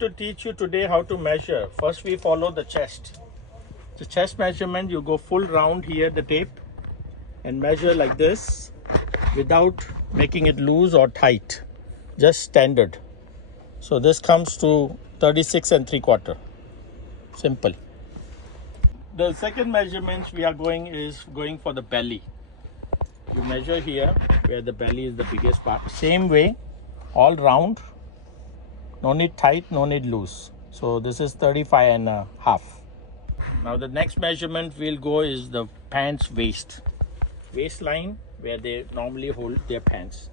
To teach you today how to measure. First we follow the chest. The chest measurement, you go full round here the tape and measure like this without making it loose or tight, just standard. So this comes to 36 and 3/4. Simple. The second measurements we are going for the belly. You measure here where the belly is the biggest part. Same way, all round. No need tight, no need loose. So this is 35.5. Now the next measurement we'll go is the pants waist. Waistline where they normally hold their pants.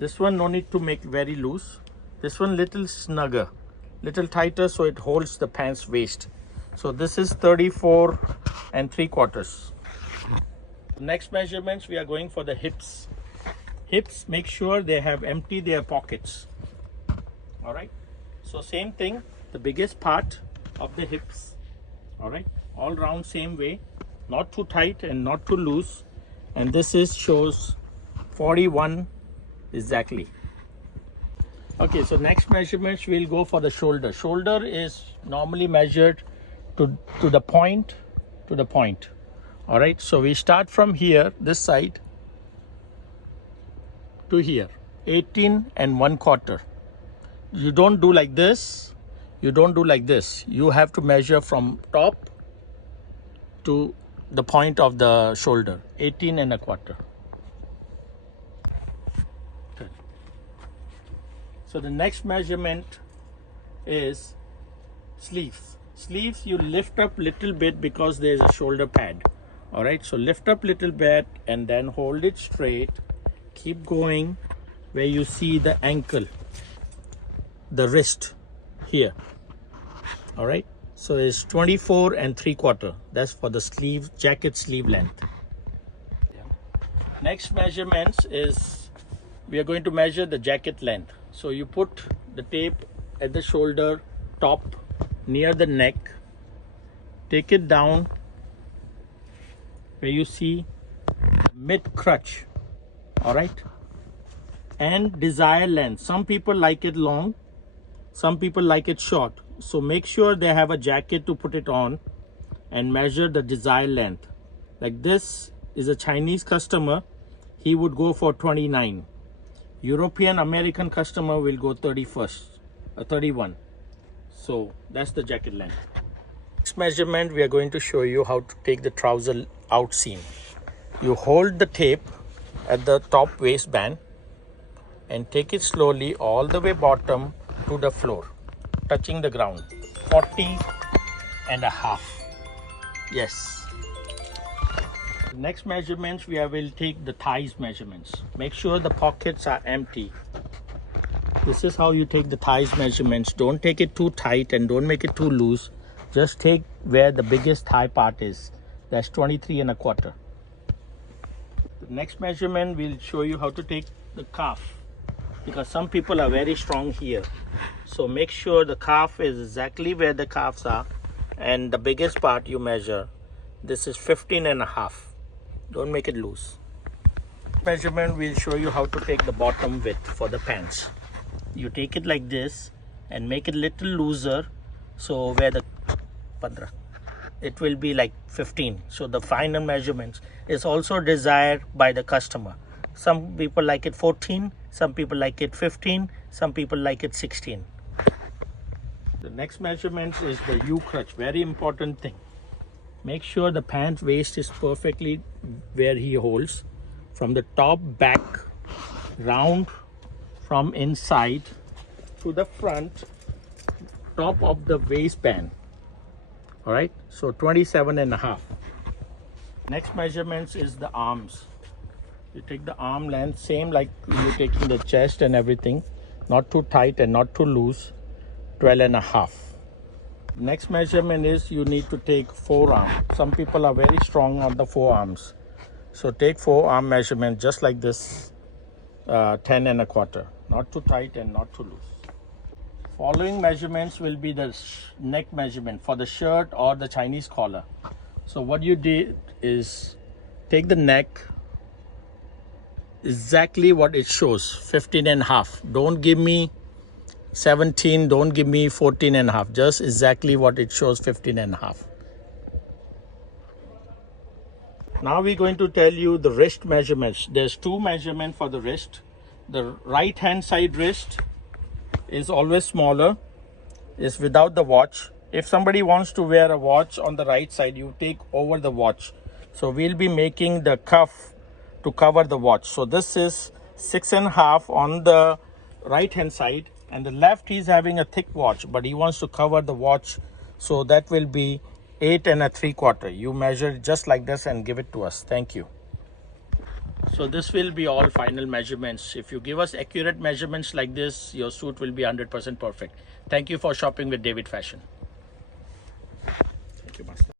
This one no need to make very loose. This one little snugger, little tighter so it holds the pants waist. So this is 34 and 3/4. Next measurements we are going for the hips. Hips, make sure they have empty their pockets. All right, so same thing, the biggest part of the hips. All right, all round same way, not too tight and not too loose. And this is shows 41 exactly. Okay, so next measurements we'll go for the shoulder. Shoulder is normally measured to the point. All right, so we start from here, this side, to here, 18 and 1/4. You don't do like this. You don't do like this. You have to measure from top to the point of the shoulder, 18 and 1/4. Okay. So the next measurement is sleeves. Sleeves you lift up little bit because there is a shoulder pad. All right, so lift up little bit and then hold it straight. Keep going where you see the ankle, the wrist here. All right, so it's 24 and 3/4. That's for the sleeve, jacket sleeve length. Next measurements is we are going to measure the jacket length. So you put the tape at the shoulder top near the neck, take it down where you see mid crotch. All right, and desired length. Some people like it long, some people like it short. So make sure they have a jacket to put it on and measure the desired length. Like this is a Chinese customer, he would go for 29. European American customer will go 31. So that's the jacket length. Next measurement we are going to show you how to take the trouser out seam. You hold the tape at the top waistband and take it slowly all the way bottom to the floor, touching the ground. 40.5. Yes. Next measurements we will take the thighs measurements. Make sure the pockets are empty. This is how you take the thighs measurements. Don't take it too tight and don't make it too loose. Just take where the biggest thigh part is. That's 23 and 1/4. The next measurement will show you how to take the calf, because some people are very strong here. So make sure the calf is exactly where the calves are, and the biggest part you measure. This is 15.5. Don't make it loose. Measurement will show you how to take the bottom width for the pants. You take it like this and make it little looser, so where the 15, it will be like 15. So the final measurements is also desired by the customer. Some people like it 14, some people like it 15, some people like it 16. The next measurement is the U crotch. Very important thing. Make sure the pant waist is perfectly where he holds. From the top back, round from inside to the front, top of the waistband. All right, so 27.5. Next measurements is the arms. You take the arm length, same like you're taking the chest and everything, not too tight and not too loose, 12.5. Next measurement is you need to take forearm. Some people are very strong on the forearms. So take forearm measurement just like this, 10.25. Not too tight and not too loose. Following measurements will be the neck measurement for the shirt or the Chinese collar. So what you did is take the neck, exactly what it shows, 15.5. Don't give me 17, don't give me 14 and a half, just exactly what it shows, 15 and a half. Now we're going to tell you the wrist measurements. There's two measurements for the wrist. The right hand side wrist is always smaller, is without the watch. If somebody wants to wear a watch on the right side, you take over the watch. So we'll be making the cuff to cover the watch. So this is 6.5 on the right hand side, and the left he's having a thick watch, but he wants to cover the watch, so that will be 8 3/4. You measure it just like this and give it to us. Thank you. So this will be all final measurements. If you give us accurate measurements like this, your suit will be 100% perfect. Thank you for shopping with David Fashion. Thank you, Master.